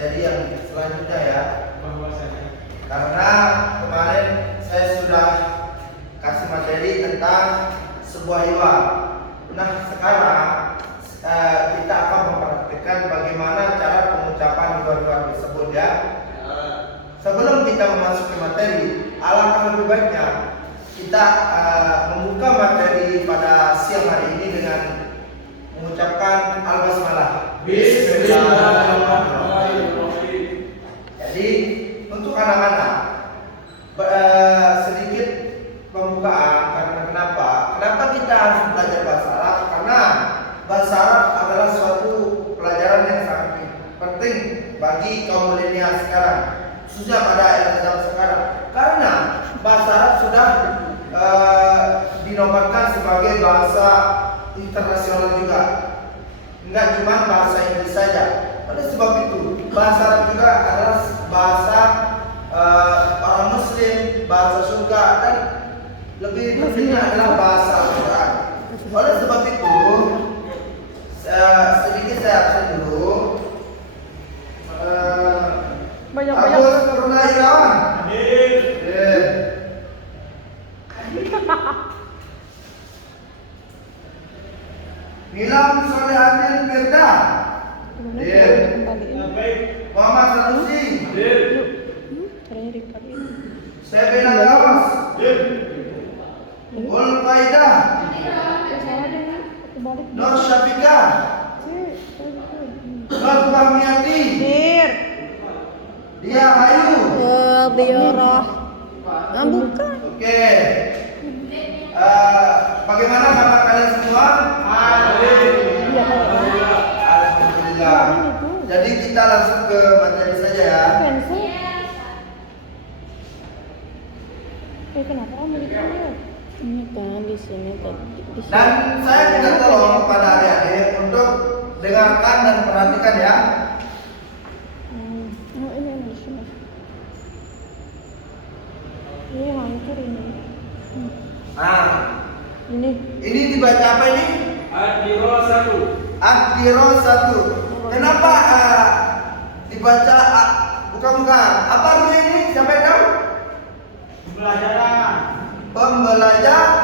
materi yang selanjutnya ya. Karena kemarin saya sudah kasih materi tentang sebuah hewan. Nah sekarang kita akan mempraktikkan bagaimana cara pengucapan hewan-hewan tersebut ya. Sebelum kita memasuki materi, alangkah lebih baiknya kita membuka materi pada siang hari ini dengan mengucapkan al-basmalah. Bismillahirrahmanirrahim. Jadi untuk anak-anak sedikit pembukaan. Karena kenapa kita harus belajar bahasa Arab? Karena bahasa Arab adalah suatu pelajaran yang sangat penting bagi kaum milenial sekarang, khususnya pada era zaman sekarang. Karena bahasa Arab sudah dinobatkan sebagai bahasa internasional juga, enggak cuma bahasa Inggris saja. Oleh sebab itu bahasa Arab juga adalah bahasa orang Muslim, bahasa surga, dan lebih pentingnya adalah bahasa Al-Quran. Oleh sebab itu sedikit saya absen dulu. Agus Purnawirawan. Nilam Solehatin Firda. Muhammad Sanusi. Sebena Gawas. Ul Faidah. Nur Syafika. Nur Fahmiati. Dia Ayu. Diorah. Bukan. Oke. Bagaimana kabar kalian semua? Alhamdulillah. Jadi kita langsung ke materi saja ya. Kenapa kamu gitu? Ini kan di sini tadi. Dan saya minta tolong kepada adik-adik untuk dengarkan dan perhatikan ya. Oh ini sini. Ini hancur ini. Nah, ini dibaca apa ini? Adiro 1. Adiro 1. Kenapa dibaca bukan? Apa artinya ini? Siapa yang tahu? Pembelajaran.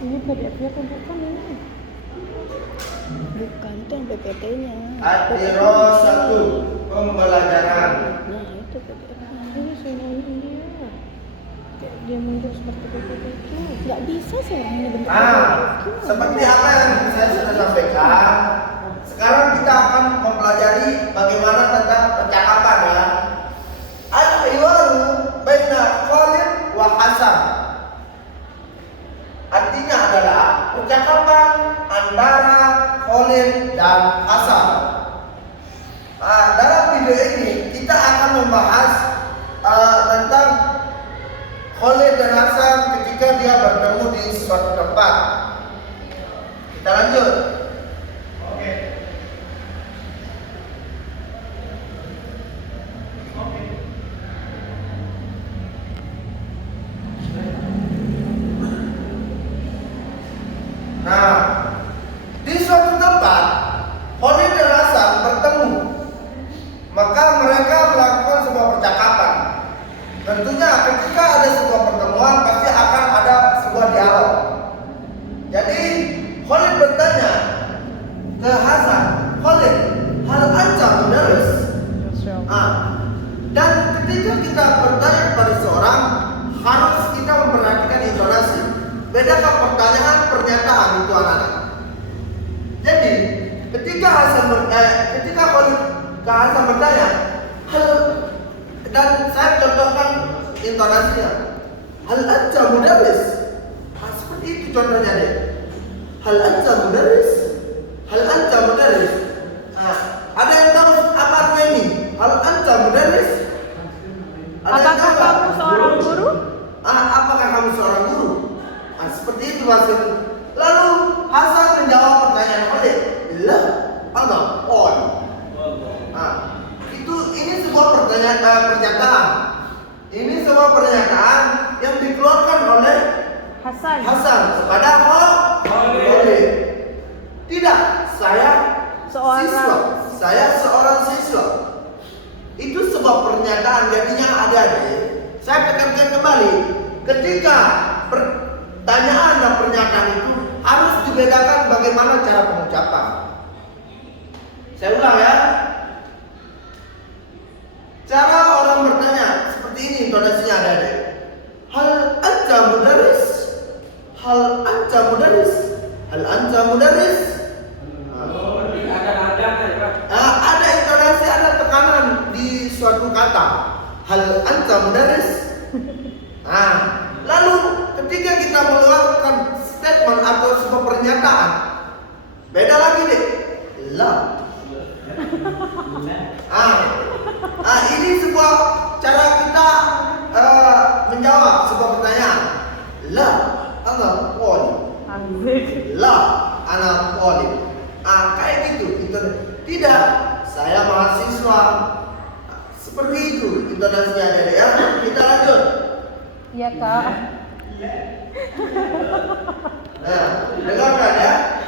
Ini PDF-nya kan bukan ini. Bukan itu yang PPT-nya. Adiro 1. Pembelajaran. Nah itu PDF-nya. Ini semua ini dia. Kayak dia muncul seperti PPT itu. Nggak bisa sekarang ini bentuk Seperti apa yang saya sudah sampaikan. Sekarang kita akan mempelajari bagaimana tentang percakapan ya. Al-hiwaru baina Khalid wa Hasan. Artinya adalah percakapan antara Khalid dan Hasan. Dalam video ini kita akan membahas tentang Khalid dan Hasan ketika dia bertemu di suatu tempat. Kita lanjut. Nah, di suatu tempat Khalid dan Hasan bertemu. Maka mereka melakukan sebuah percakapan. Tentunya ketika ada sebuah pertemuan pasti akan ada sebuah dialog. Jadi Khalid bertanya ke Hasan, Khalid, hal anta mudarris? Dan ketika kita bertanya kepada seorang, harus kita memperhatikan intonasi. Bedakah pertanyaan pernyataan itu anak-anak? Jadi ketika Khalid ke Hasan bertanya, dan saya contohkan intonasinya, hal anta mudarris? Seperti itu contohnya deh. Hal anta mudarris? Hal anta mudarris? Ada yang tahu apa artinya ini? Hal anta mudarris? Apakah kamu seorang guru? Apakah kamu seorang guru? Seperti itu maksudnya. Lalu Hasan menjawab pertanyaan Khalid, "La, ana on." Ini sebuah pernyataan. Ini sebuah pernyataan yang dikeluarkan oleh Hasan kepada Khalid. Tidak, saya siswa. Saya seorang siswa. Itu sebuah pernyataan. Jadinya adik-adik, saya tekankan kembali, ketika pertanyaan dan pernyataan itu harus dibedakan bagaimana cara pengucapan. Saya ulang ya. Cara orang bertanya seperti ini intonasinya adik-adik. Hal anta mudarris? Hal anta mudarris? Hal anta mudarris? Ada intonasi, ada tekanan di suatu kata. Hal anta mudarris? Lalu ketika kita mengeluarkan statement atau sebuah pernyataan, beda lagi deh. La. Ini sebuah cara kita menjawab sebuah pertanyaan. La, ana talib. La, ana talib. Kayak gitu. Tidak, saya mahasiswa. Seperti itu intonasinya ada ya. Kita lanjut. Iya Kak. Nah, dengarkan ya.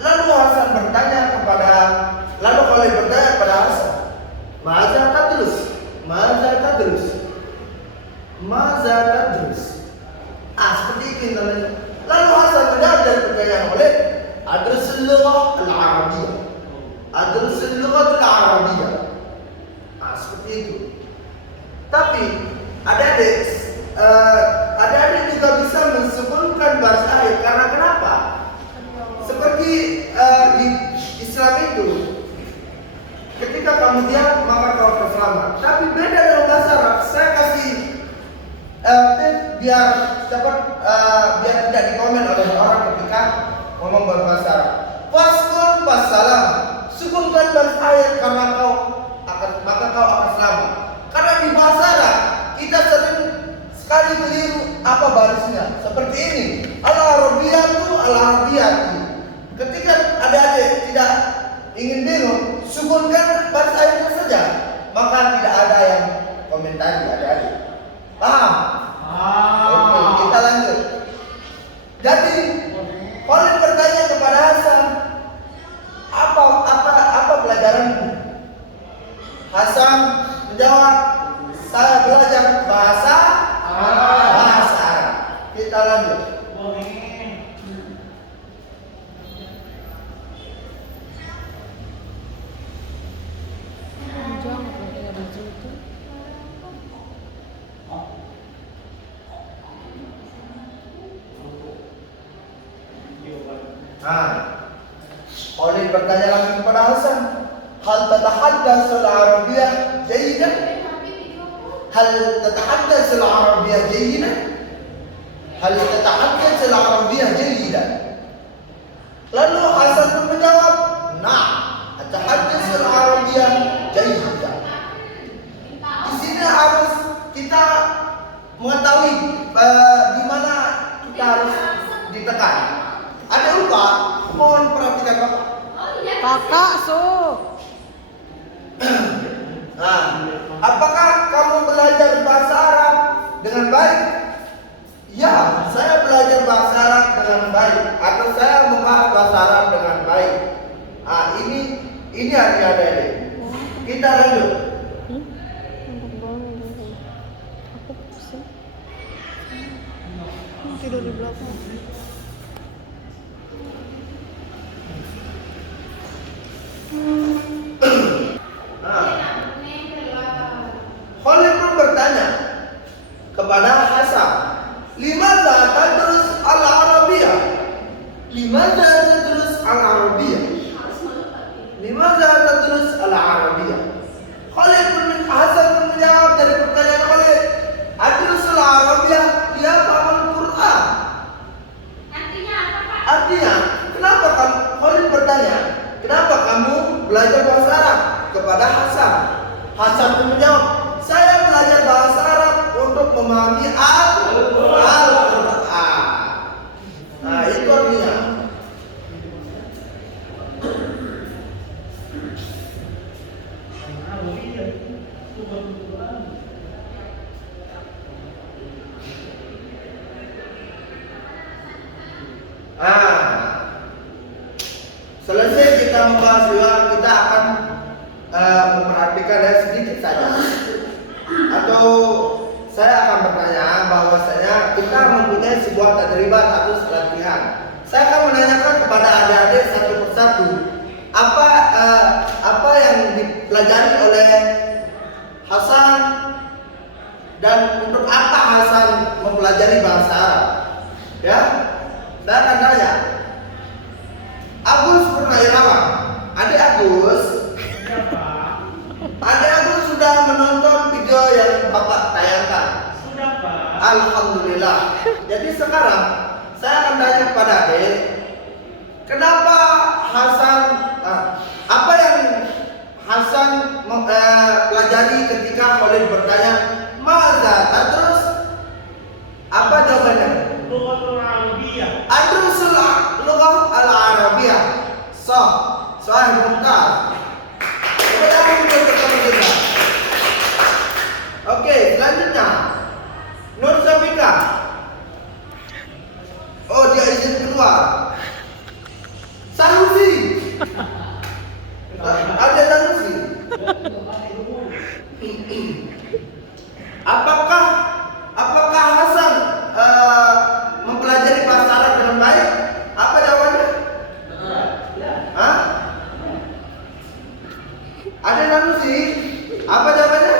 Lalu Hasan bertanya kepada, lalu Khalid bertanya kepada Hasan, Maza tadrus? Maza tadrus? Maza tadrus? Seperti itu intonasinya. Lalu Hasan menjawab dari pertanyaan Khalid, adrusul lughah al-arabiyyah. Adrusul lughah al-arabiyyah. Seperti itu. Tapi adik-adik juga bisa mensukunkan baris akhir. Karena kenapa? Seperti di Islam itu, ketika kamu diam maka kau terselamat. Tapi beda dengan bahasa Arab. Saya kasih tips biar cepat, biar tidak dikomen oleh orang ketika ngomong berbahasa Arab. Waskun wassalam. Sukunkan baris akhir karena maka kau akan selamat. Karena di bahasa Arab kita sering sekali keliru apa barisnya. Seperti ini. Al-Arabiyatu, Al-Arabiyatu. Ketika adik-adik tidak ingin bingung, sukunkan baris akhirnya saja. Maka tidak ada yang komentari adik-adik. Paham? Oke, kita lanjut. Jadi Khalid bertanya kepada Hasan, apa pelajaranmu? Hasan menjawab, saya belajar bahasa Arab. Kita lanjut. Jangan pakai baju itu. Khalid bertanya lagi kepada Hasan, hal tatahaddatsu al-arabiyyah jayyidan? Hal tatahaddatsu al-arabiyyah jayyidan? Hal tatahaddatsu al-arabiyyah jayyidan? Lalu Hasan pun menjawab, "Na'am, atahaddatsu al-arabiyyah jayyidan." Di sini harus kita mengetahui di mana kita harus ditekan. Ada lupa? Mohon perhatikan Bapak. Kakak Apakah kamu belajar bahasa Arab dengan baik? Ya, saya belajar bahasa Arab dengan baik, atau saya membahas bahasa Arab dengan baik. Ini artinya adik-adik. Kita lanjut. Aku pusing. Tidur di belakang. Khalid pun bertanya kepada Hasan, limadza tadrus al-arabiyyah? Limadza tadrus al-arabiyyah? Limadza tadrus al-arabiyyah? Hasan pun menjawab dari pertanyaan Khalid, adrus al-arabiyyah, dia paham Quran. Artinya, kenapa Khalid bertanya, kenapa kamu belajar bahasa Arab? Kepada Hasan. Hasan pun menjawab, saya belajar bahasa Arab untuk memahami Al-Quran. Itu artinya. Nah, selesai kita membahas juga, kita akan memperhatikan sedikit saja. Atau saya akan bertanya bahwasanya kita mempunyai sebuah tadribat atau latihan. Saya akan menanyakan kepada adik-adik satu persatu apa yang dipelajari oleh Hasan dan untuk apa Hasan mempelajari bahasa Arab. Ya, saya akan tanya. Agus Purnawirawan, adik Agus. Adik Agus sudah menonton video yang Bapak tayangkan. Sudah, Pak. Alhamdulillah. Jadi sekarang saya akan tanya kepada adik, kenapa Hasan, apa yang Hasan pelajari ketika Khalid bertanya, "Maza?" Terus apa jawabannya? Lughatul Arabiyyah. Adrusul lughah al-Arabiyyah. Sahih mumtaz. Oke, selanjutnya Nur Safika. Oh, dia izin keluar. Sanusi. Ada Sanusi. Apakah Hasan mempelajari bahasa Arab dengan baik? Apa jawabannya? Hah? Ada Sanusi? Apa jawabannya?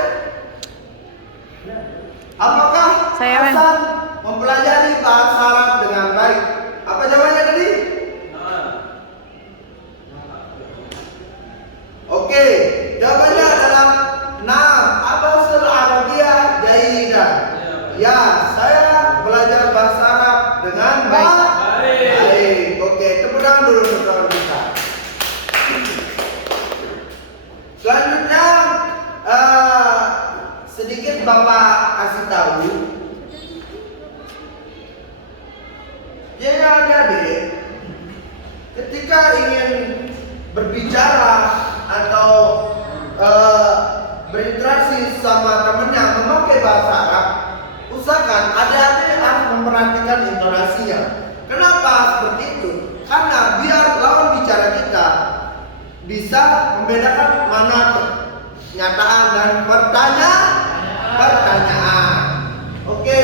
Apakah Hasan mempelajari bahasa Arab dengan baik? Apa jawabannya tadi? Oke, jawabannya adalah Naam, Abahsul Arabiyyah Jaidan. Ya, saya belajar bahasa Arab dengan baik. Oke, tepuk tangan dulu untuk kawan kita. Selanjutnya sedikit Bapak kasih tahu. Jadi adik-adik, ketika ingin berbicara atau berinteraksi sama temannya memakai bahasa Arab, usahakan adik-adik harus memperhatikan intonasinya. Kenapa seperti itu? Karena biar lawan bicara kita bisa membedakan mana pernyataan dan pertanyaan. Oke,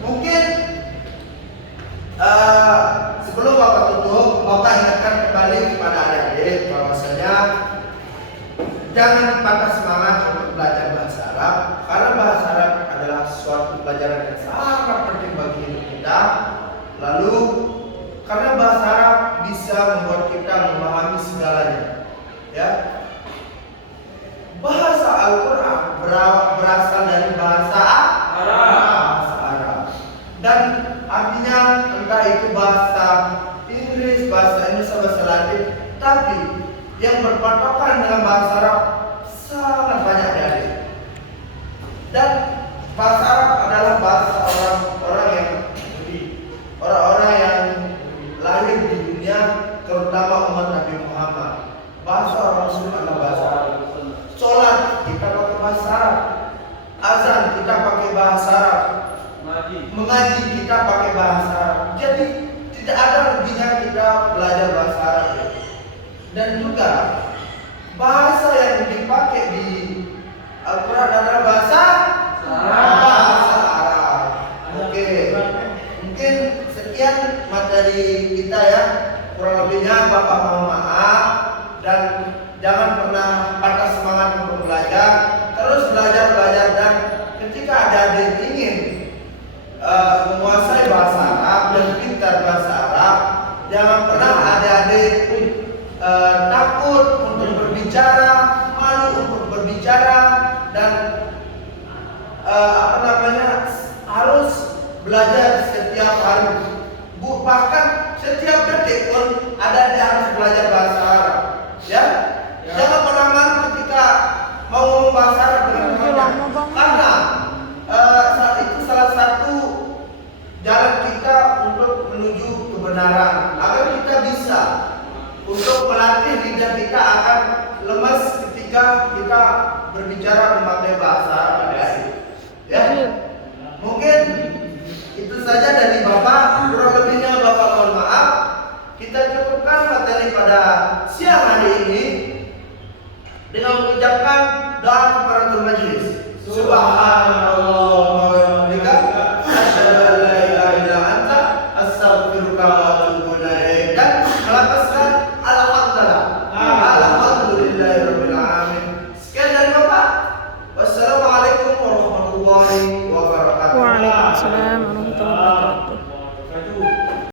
mungkin sebelum Bapak tutup, Bapak ingatkan kembali kepada adik-adik bahwasanya jangan patah semangat untuk belajar bahasa Arab, karena bahasa Arab adalah suatu pelajaran yang sangat penting bagi hidup kita. Lalu karena bahasa Arab bisa membuat kita memahami segalanya. Ya, bahasa Al-Quran berasal dari bahasa Arab, dan artinya entah itu bahasa Inggris, bahasa Indonesia, bahasa Latin, tapi yang berpatokan dengan bahasa Arab sangat banyak dari. Dan bahasa Arab adalah bahasa orang-orang yang lahir di dunia, terutama umat Nabi Muhammad. Bahasa orang Muslim adalah bahasa Arab. Sholat kita pakai bahasa Arab, azan kita pakai bahasa Arab, mengaji kita pakai bahasa Arab. Jadi tidak ada ruginya kita belajar bahasa Arab. Dan juga bahasa yang dipakai di Al-Quran adalah bahasa Arab. Oke, mungkin sekian materi kita ya. Kurang lebihnya Bapak mohon maaf, dan jangan pernah patah semangat untuk belajar. Terus belajar dan ketika ada yang ingin menguasai bahasa Arab dan pintar bahasa Arab, jangan pernah adik-adik takut untuk berbicara, malu untuk berbicara, dan harus belajar setiap hari. Bahkan setiap detik pun adik harus belajar bahasa Arab. Ya, jangan pernah malu ketika mau ngomong bahasa Arab dengan temannya, karena saat itu salah satu jalan kita untuk menuju kebenaran, agar kita bisa untuk melatih lidah kita akan lemas ketika kita berbicara memakai bahasa Arab. Ya, mungkin itu saja dari Bapak. Kurang lebihnya Bapak mohon maaf. pada siang hari ini dengan mengucapkan doa keparatul majelis. Subhan